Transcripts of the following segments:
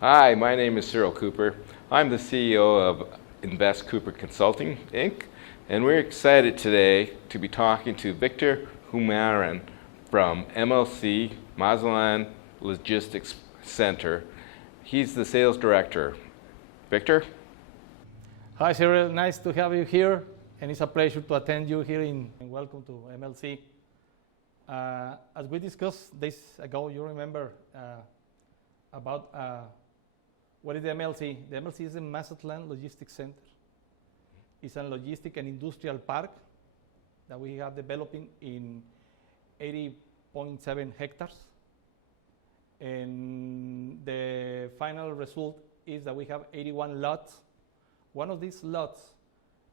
Hi, my name is Cyril Cooper. I'm the CEO of Invest Consulting, Inc., and we're excited today to be talking to Victor Humarán from MLC, Mazatlan Logistics Center. He's the sales director. Victor? Hi, Cyril. Nice to have you here, and it's a pleasure to attend you here and welcome to MLC. As we discussed days ago, you remember about what is the MLC? The MLC is the Mazatlan Logistics Center. It's a logistic and industrial park that we have developing in 80.7 hectares. And the final result is that we have 81 lots. One of these lots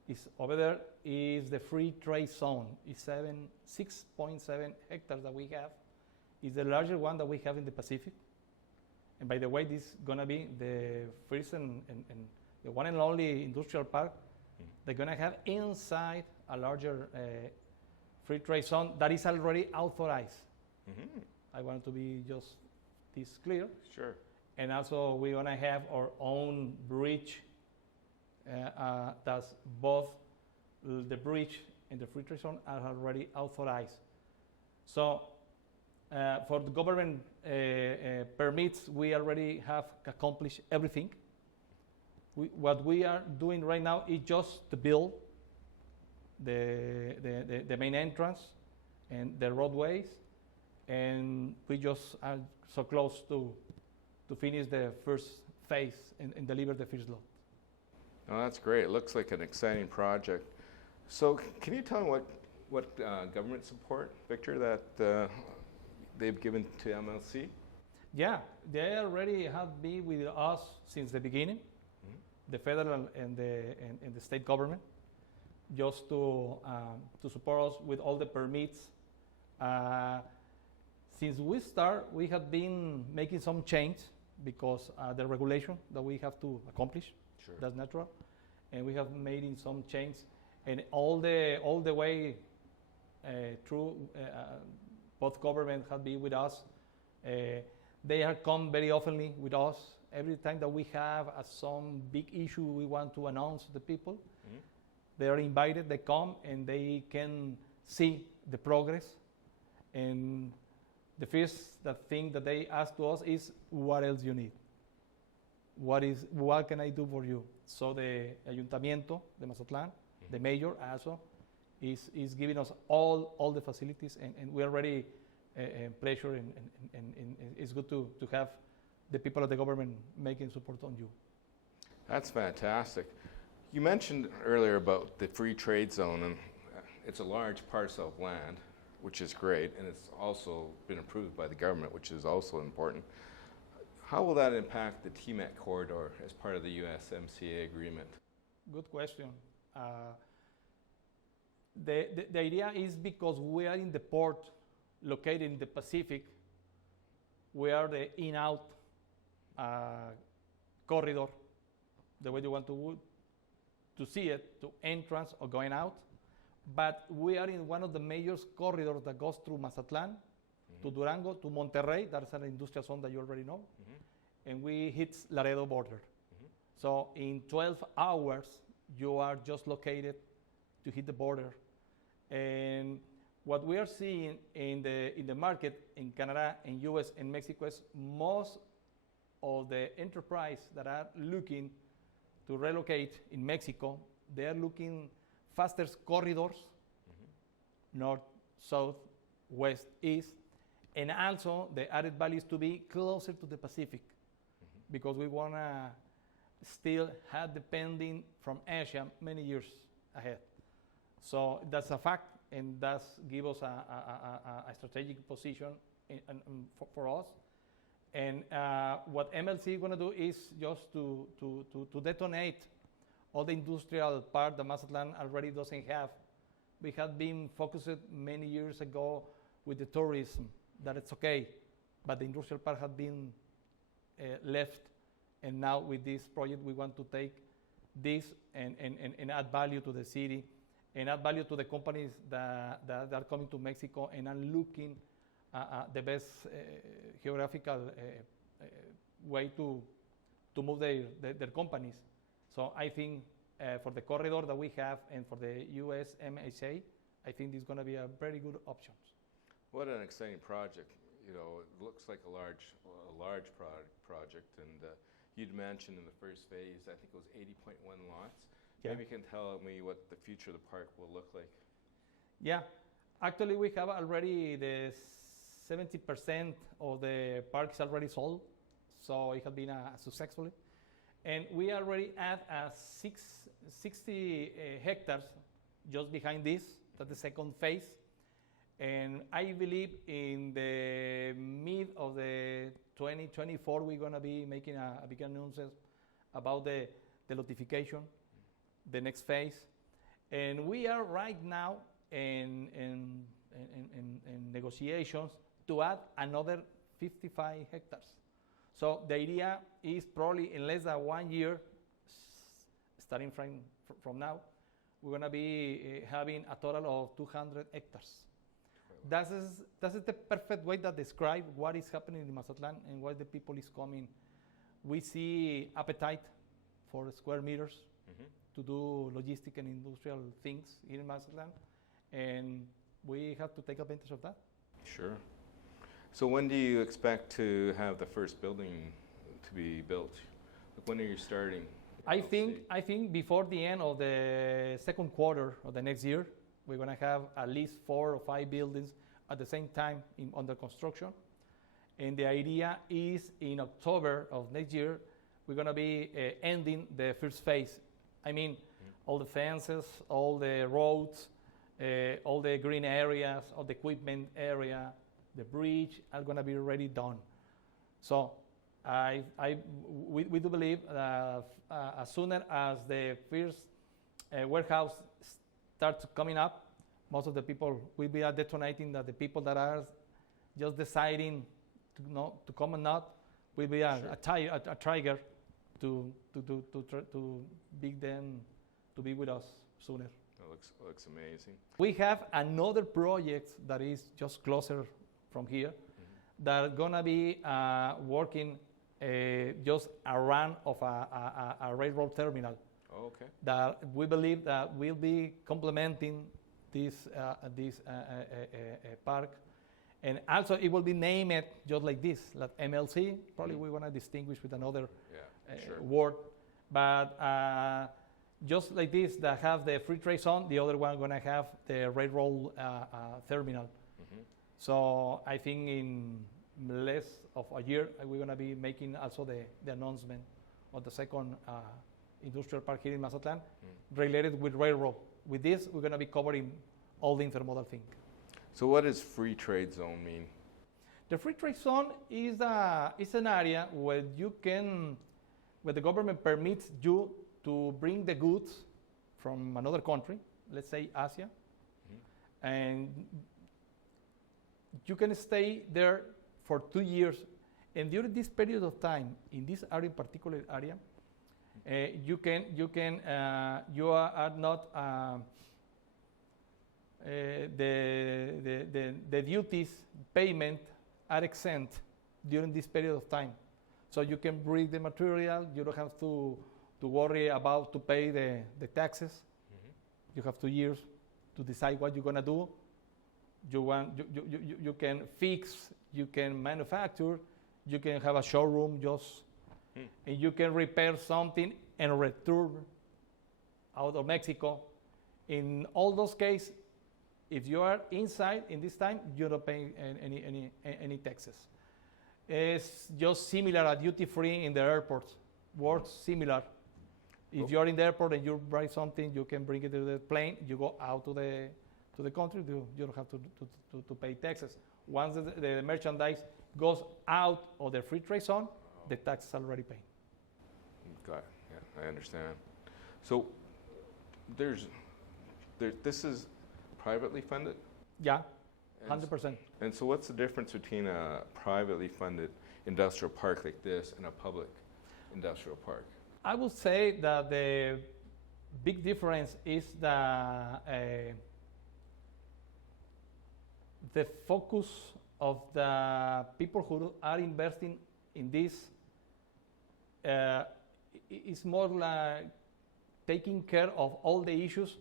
is over there is the free trade zone. It's 6.7 hectares that we have. It's the largest one that we have in the Pacific. And by the way, this is going to be the first and the one and only industrial park they're going to have inside a larger free trade zone that is already authorized. Mm-hmm. I want to be just this clear. Sure. And also we're going to have our own bridge that's both the bridge and the free trade zone are already authorized. So for the government permits, we already have accomplished everything. What we are doing right now is just to build the main entrance and the roadways, and we just are so close to finish the first phase and deliver the first lot. Oh, that's great. It looks like an exciting project. So can you tell me what government support, Victor, that they've given to MLC? Yeah, they already have been with us since the beginning, mm-hmm. the federal and the state government, just to support us with all the permits. Since we start, we have been making some change because the regulation that we have to accomplish, sure. That's natural, and we have made in some change, and all the way through. Both government have been with us. They have come very oftenly with us. Every time that we have some big issue we want to announce to the people, mm-hmm. They are invited, they come, and they can see the progress. And the first thing that they ask to us is, what else you need? What can I do for you? So the Ayuntamiento de Mazatlan, mm-hmm. the mayor also, is giving us all the facilities, and we are already pleasure, and it's good to have the people of the government making support on you. That's fantastic. You mentioned earlier about the free trade zone, and it's a large parcel of land, which is great, and it's also been approved by the government, which is also important. How will that impact the TMEC corridor as part of the USMCA agreement? Good question. The idea is because we are in the port located in the Pacific, we are the in-out corridor, the way you want to see it, to entrance or going out. But we are in one of the major corridors that goes through Mazatlan, mm-hmm. to Durango, to Monterrey, that's an industrial zone that you already know, mm-hmm. and we hit Laredo border. Mm-hmm. So in 12 hours, you are just located to hit the border. And what we are seeing in the market in Canada and US and Mexico is most of the enterprise that are looking to relocate in Mexico, they are looking faster corridors, mm-hmm. north, south, west, east, and also the added value is to be closer to the Pacific, mm-hmm. because we want to still have depending from Asia many years ahead. So that's a fact, and that gives us a strategic position for us. And what MLC is going to do is just to detonate all the industrial part that Mazatlan already doesn't have. We had been focused many years ago with the tourism, that it's okay, but the industrial part had been left. And now with this project, we want to take this and add value to the city and add value to the companies that are coming to Mexico and are looking the best geographical way to to move their companies. So I think for the corridor that we have and for the USMHA, I think this is going to be a very good option. What an exciting project. You know, it looks like a large project, and you'd mentioned in the first phase, I think it was 80.1 lots. Yeah. Maybe you can tell me what the future of the park will look like. Yeah, actually we have already the 70% of the park is already sold, so it has been successfully. And we already add 60 hectares just behind this, that's the second phase. And I believe in the mid of the 2024, we're gonna be making a big announcement about the notification, the next phase. And we are right now in negotiations to add another 55 hectares. So the idea is probably in less than 1 year, starting from now, we're going to be having a total of 200 hectares. That is the perfect way that describe what is happening in Mazatlan and why the people is coming. We see appetite for square meters to do logistic and industrial things in Mazatlan, and we have to take advantage of that. Sure. So when do you expect to have the first building to be built? When are you starting? I think before the end of the second quarter of the next year, we're going to have at least 4 or 5 buildings at the same time under construction. And the idea is in October of next year, we're going to be ending the first phase. I mean, all the fences, all the roads, all the green areas, all the equipment area, the bridge are going to be already done. So we do believe that as soon as the first warehouse starts coming up, most of the people will be detonating that the people that are just deciding to come or not will be a trigger to be with us sooner. That looks amazing. We have another project that is just closer from here that are gonna be working just around of a railroad terminal. Oh, okay. That we believe that will be complementing this park, and also it will be named just like this, like MLC. Probably we want to distinguish with another word, but just like this, that have the free trade zone. The other one gonna have the railroad terminal. So I think in less of a year, we're going to be making also the announcement of the second industrial park here in Mazatlan related with railroad. With this, we're going to be covering all the intermodal thing. So what does free trade zone mean? The free trade zone is an area where where the government permits you to bring the goods from another country, let's say Asia, and you can stay there for 2 years, and during this period of time, in this area, particular area, you are not the duties payment are exempt during this period of time, so you can bring the material. You don't have to worry about to pay the taxes. You have 2 years to decide what you're gonna do. You can fix, you can manufacture, you can have a showroom and you can repair something and return out of Mexico. In all those cases, if you are inside in this time, you don't pay any taxes. It's just similar a duty free in the airports. Works similar. If you are in the airport and you buy something, you can bring it to the plane. You go out to the country, you don't have to pay taxes. Once the merchandise goes out of the free trade zone, the tax is already paid. Got it. Yeah, I understand. So this is privately funded? Yeah, 100%. And so what's the difference between a privately funded industrial park like this and a public industrial park? I would say that the big difference is the focus of the people who are investing in this it's more like taking care of all the issues,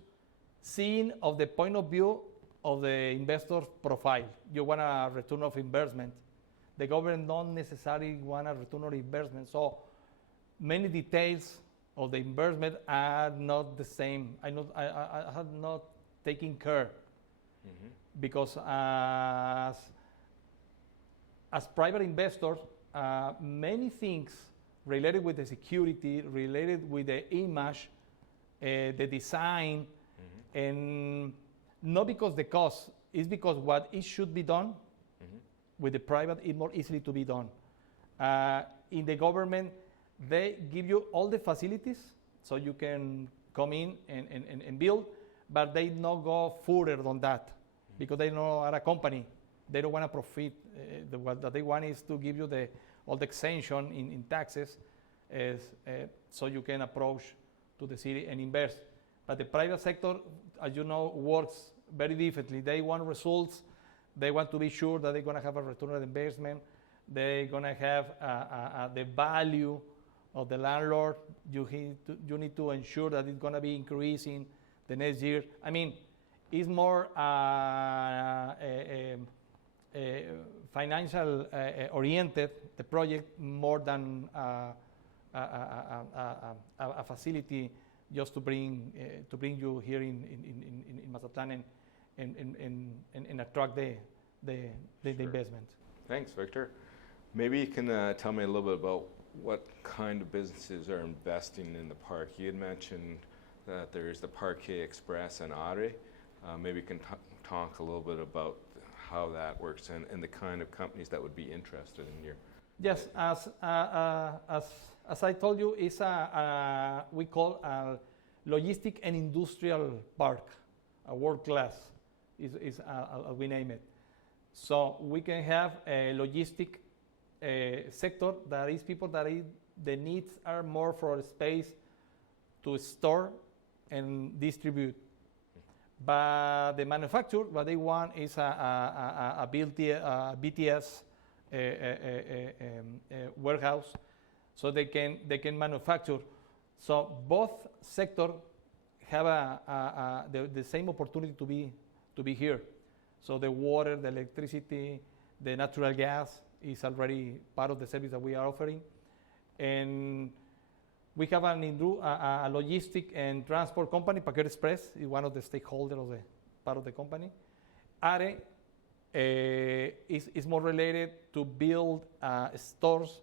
seeing of the point of view of the investor profile. You want a return of investment. The government don't necessarily want a return of investment, so many details of the investment are not the same. I have not taken care because as private investors, many things related with the security, related with the image, the design, and not because the cost, it's because what it should be done with the private is more easily to be done. In the government, they give you all the facilities so you can come in and build, but they not go further than that because they know are a company. They don't want to profit. What they want is to give you all the exemption in taxes so you can approach to the city and invest. But the private sector, as you know, works very differently. They want results. They want to be sure that they're going to have a return on investment. They're going to have the value of the landlord. You need to ensure that it's going to be increasing the next year. I mean, it's more financial oriented, the project, more than a facility just to bring you here in Mazatlan and attract the investment. Thanks, Victor. Maybe you can tell me a little bit about what kind of businesses are investing in the park. You had mentioned that there's the Parquet Express and Are. Maybe you can talk a little bit about how that works and the kind of companies that would be interested in your. Yes, as I told you, it's we call a logistic and industrial park, a world class is we name it. So we can have a logistic sector that is people that the needs are more for space to store and distribute. But the manufacturer, what they want is a BTS warehouse, so they can manufacture. So both sectors have the same opportunity to be here. So the water, the electricity, the natural gas is already part of the service that we are offering, and we have a logistic and transport company. Parquet Express is one of the stakeholders of the part of the company. Are is more related to build storage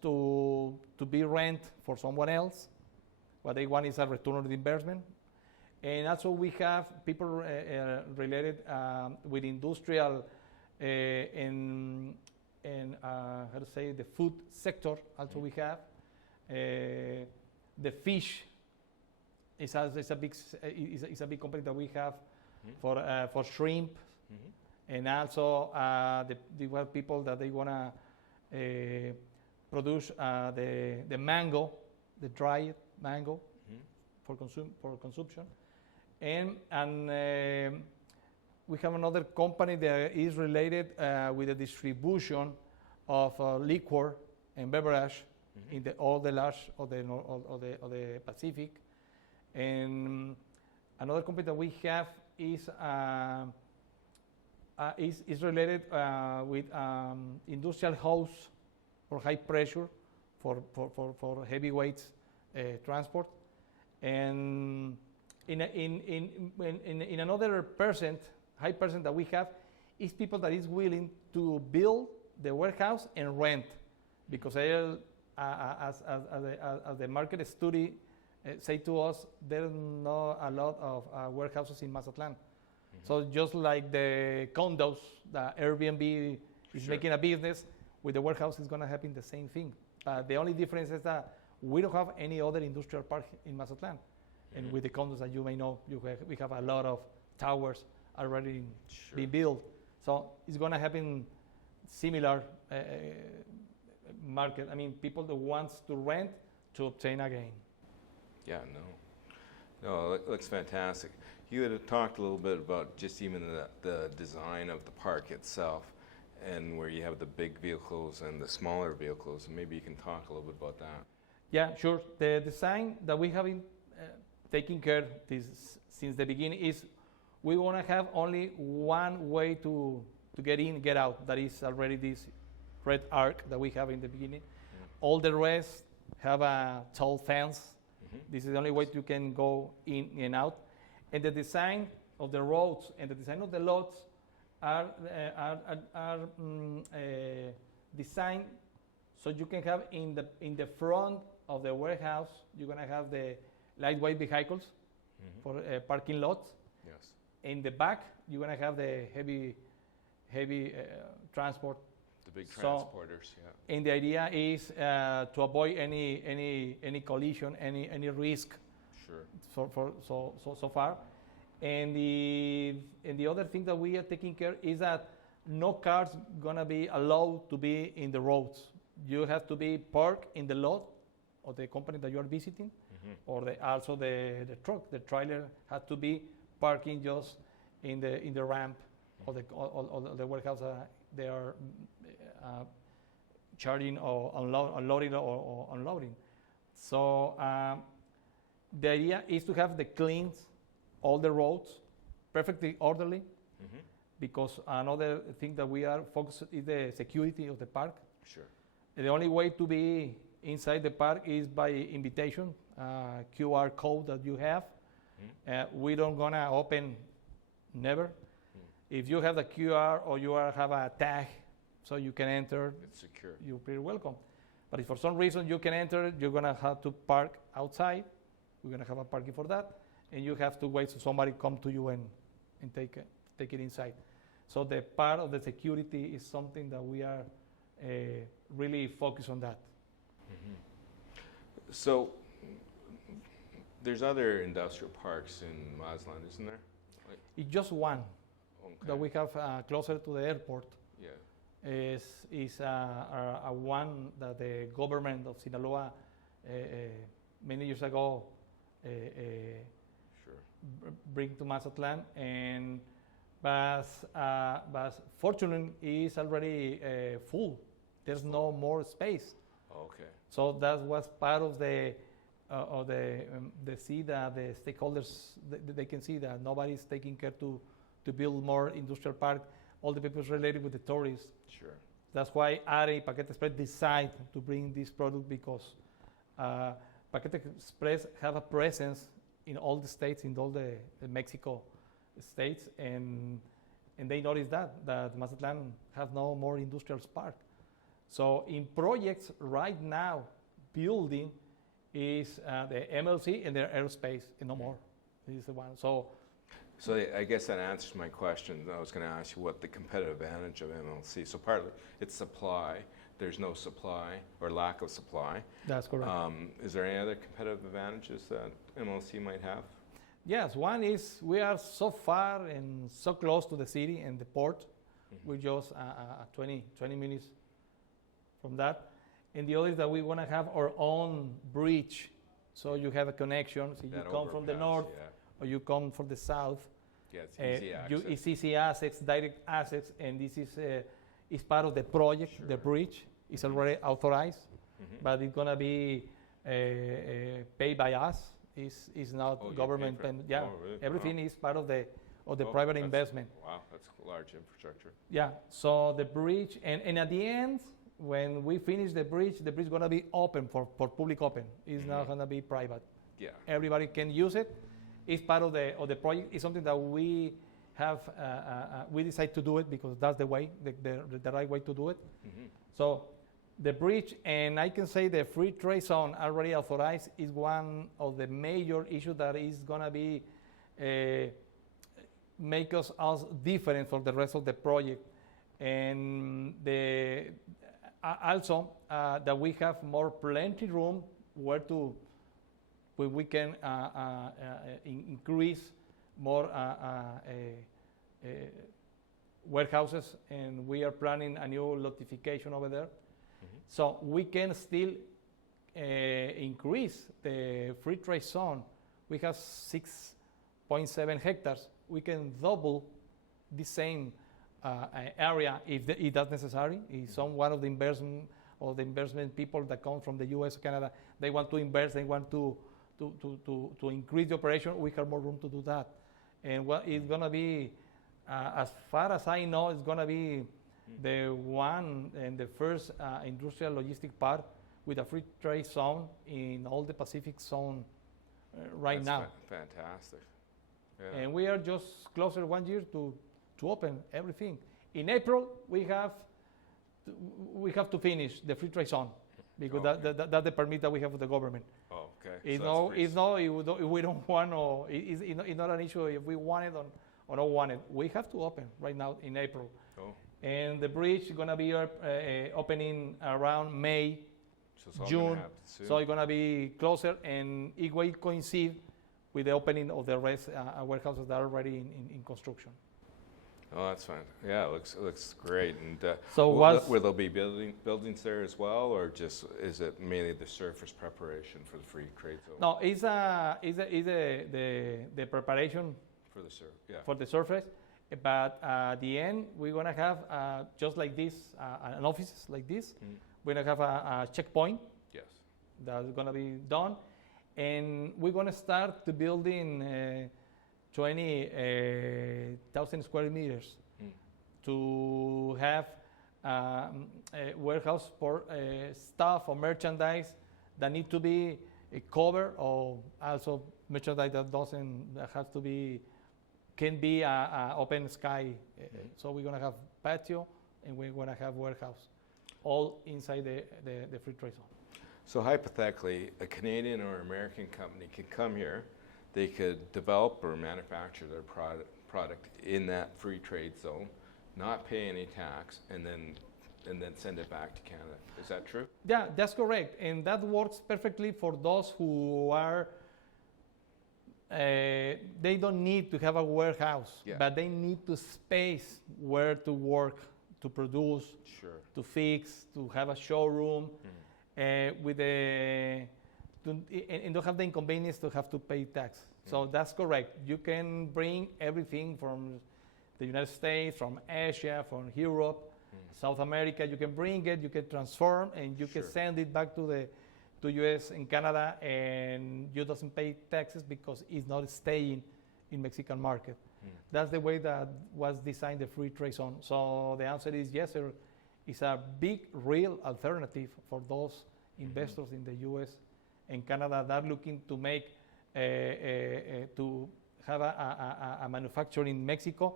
to be rent for someone else. What they want is a return on the investment. And also we have people related with industrial and how to say, the food sector. Also we have the fish is a big company that we have for shrimp, and also we have people that they wanna produce the mango, the dried mango for consumption, and we have another company that is related with the distribution of liquor and beverage in all the large of the Pacific, and another company that we have is related with industrial hose for high pressure for heavyweights transport, and in another high percent that we have is people that is willing to build the warehouse and rent, because as the market study say to us, there are not a lot of warehouses in Mazatlan. So just like the condos, the Airbnb is making a business, with the warehouse is going to happen the same thing. The only difference is that we don't have any other industrial park in Mazatlan. And with the condos, that you may know, we have a lot of towers already being built. So it's going to happen similar market. I mean, people that wants to rent to obtain a gain. Yeah, no, it looks fantastic. You had talked a little bit about just even the design of the park itself, and where you have the big vehicles and the smaller vehicles. Maybe you can talk a little bit about that. Yeah, sure. The design that we have been taking care this since the beginning is we want to have only one way to get in, get out. That is already this red arc that we have in the beginning. All the rest have a tall fence. This is the only way you can go in and out. And the design of the roads and the design of the lots are designed so you can have in the front of the warehouse, you're going to have the lightweight vehicles for parking lots. Yes. In the back, you're going to have the heavy transport. The big transporters, yeah. And the idea is to avoid any collision, any risk. Sure. So far. And the other thing that we are taking care is that no cars gonna be allowed to be in the roads. You have to be parked in the lot of the company that you are visiting, or also the truck, the trailer has to be parking just in the ramp of the warehouse. They are charging or unloading or unloading. So the idea is to have the cleans, all the roads, perfectly orderly, because another thing that we are focused is the security of the park. Sure. The only way to be inside the park is by invitation, QR code that you have. We don't gonna open, never. If you have the QR or you have a tag so you can enter, it's secure. You're pretty welcome. But if for some reason you can enter, you're gonna have to park outside. We're gonna have a parking for that, and you have to wait so somebody come to you and take it inside. So the part of the security is something that we are really focused on that. So there's other industrial parks in Mazatlan, isn't there? It's just one that we have closer to the airport. Yeah. Is a one that the government of Sinaloa many years ago bring to Mazatlan, and but fortunately is already full. There's no more space. Okay. So that was part of the see that the stakeholders they can see that nobody's taking care to build more industrial park. All the people related with the tourists. Sure. That's why Ari Paquete Express decided to bring this product, because Paquete Express have a presence in all the states, in all the Mexico states, and they noticed that Mazatlan have no more industrial park. So in projects right now, building is the MLC and their aerospace, and no more. This is the one. So I guess that answers my question. I was going to ask you what the competitive advantage of MLC. So partly it's supply. There's no supply or lack of supply. That's correct. Is there any other competitive advantages that MLC might have? Yes, one is we are so far and so close to the city and the port. We're just 20 minutes from that. And the other is that we want to have our own bridge. So you have a connection. So you come from the north, or you come from the south. Yeah, it's easy access. It's easy access, direct access, and this is part of the project. Sure. The bridge is already authorized, but it's gonna be paid by us. It's not government payment. Yeah, really? Everything is part of the private investment. Wow, that's large infrastructure. Yeah. So the bridge, and at the end, when we finish the bridge is gonna be open for public open. It's not gonna be private. Yeah. Everybody can use it. It's part of the project. It's something that we have. We decide to do it because that's the way, the right way to do it. So the bridge, and I can say the free trade zone already authorized, is one of the major issues that is gonna be make us different from the rest of the project, and also that we have more plenty room where we can increase more warehouses, and we are planning a new lotification over there. So we can still increase the free trade zone. We have 6.7 hectares. We can double the same area if that's necessary. If one of the investment people that come from the U.S. or Canada, they want to invest, they want to increase the operation, we have more room to do that. And what it's going to be, as far as I know, it's going to be the one and the first industrial logistic park with a free trade zone in all the Pacific zone right now. Fantastic. Yeah. And we are just closer 1 year to open everything. In April, we have to finish the free trade zone because that's the permit that we have with the government. Oh, okay. If we don't want, or it's not an issue if we want it or don't want it. We have to open right now in April. Oh. And the bridge is going to be opening around May, So June. So it's going to be closer, and it will coincide with the opening of the rest warehouses that are already in construction. Oh, that's fine. Yeah, it looks great. And So will there be buildings there as well, or just is it mainly the surface preparation for the free trade zone? No, it's the preparation for the surface. But at the end, we're going to have just like this, an office like this. We're going to have a checkpoint. Yes. That's going to be done, and we're going to start to building 20,000 square meters to have a warehouse for stuff or merchandise that need to be covered, or also merchandise that can be open sky. So we're going to have patio, and we're going to have warehouse, all inside the free trade zone. So hypothetically, a Canadian or American company could come here. They could develop or manufacture their product in that free trade zone, not pay any tax, and then send it back to Canada. Is that true? Yeah, that's correct. And that works perfectly for those who are, they don't need to have a warehouse, but they need to space where to work, to produce, to fix, to have a showroom, and don't have the inconvenience to have to pay tax. So that's correct. You can bring everything from the United States, from Asia, from Europe, South America. You can bring it, you can transform, and you can send it back to US and Canada, and you doesn't pay taxes because it's not staying in Mexican market. That's the way that was designed the free trade zone. So the answer is yes, sir. It's a big, real alternative for those investors in the US and Canada that are looking to make to have a manufacturer in Mexico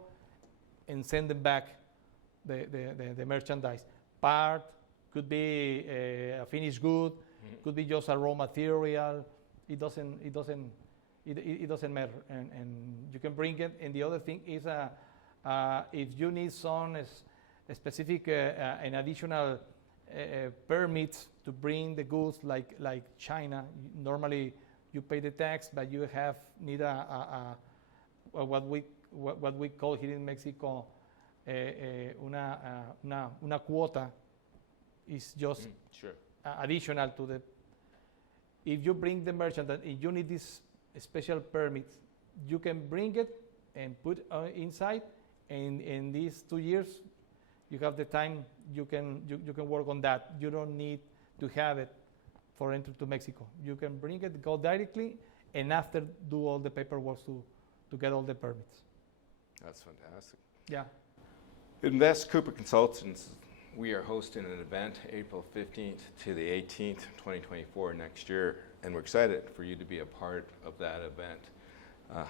and send them back the merchandise. Part could be a finished good, could be just a raw material. It doesn't matter, and you can bring it. And the other thing is, if you need some specific and additional permits to bring the goods, like China, normally you pay the tax, but you need what we call here in Mexico una quota. Is just additional to the. If you bring the merchandise, if you need this special permits, you can bring it and put inside, and in these 2 years, you have the time. You can work on that. You don't need to have it for entry to Mexico. You can bring it, go directly, and after do all the paperwork to get all the permits. That's fantastic. Yeah. Invest Cooper Consultants, we are hosting an event April 15th to the 18th, 2024 next year, and we're excited for you to be a part of that event.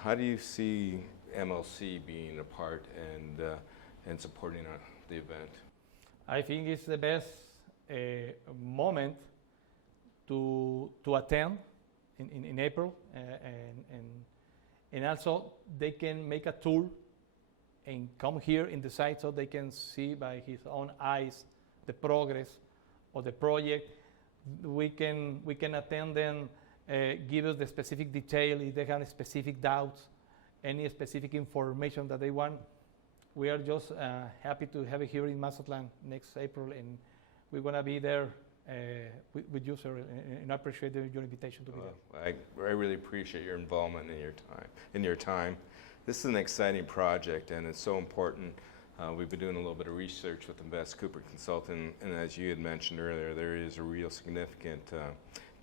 How do you see MLC being a part and supporting the event? I think it's the best moment to attend in April, and also they can make a tour and come here in the site so they can see by his own eyes the progress of the project. We can attend them, give us the specific detail if they have specific doubts, any specific information that they want. We are just happy to have it here in Mazatlan next April, and we're going to be there with you, sir, and I appreciate your invitation to be there. I really appreciate your involvement in your time. This is an exciting project, and it's so important We've been doing a little bit of research with Invest Cooper Consulting, and as you had mentioned earlier, there is a real significant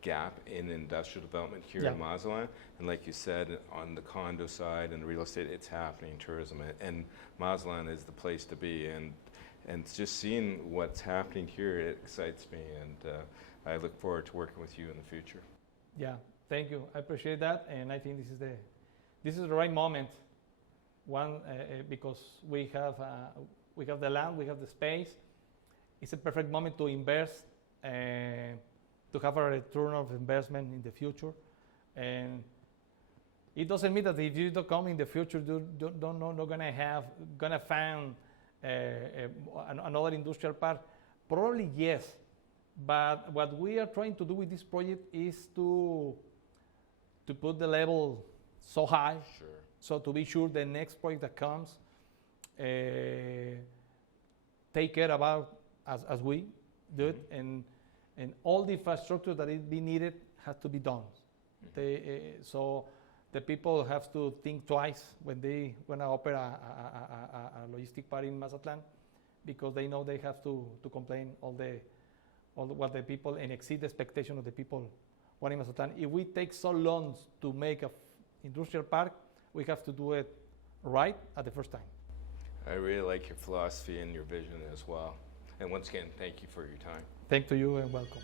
gap in industrial development here in Mazatlan. And like you said, on the condo side and real estate, it's happening, tourism, and Mazatlan is the place to be. And just seeing what's happening here, it excites me, and I look forward to working with you in the future. Yeah, thank you. I appreciate that, and I think this is the right moment. One, because we have the land, we have the space. It's a perfect moment to invest, to have a return of investment in the future. And it doesn't mean that if you don't come in the future, not gonna find another industrial park. Probably yes, but what we are trying to do with this project is to put the level so high. Sure. So to be sure the next project that comes, take care about as we do it, and all the infrastructure that is be needed has to be done. So the people have to think twice when they want to operate a logistic park in Mazatlan, because they know they have to complain all what the people and exceed the expectation of the people want in Mazatlan. If we take so long to make a industrial park, we have to do it right at the first time. I really like your philosophy and your vision as well. And once again, thank you for your time. Thank you and welcome.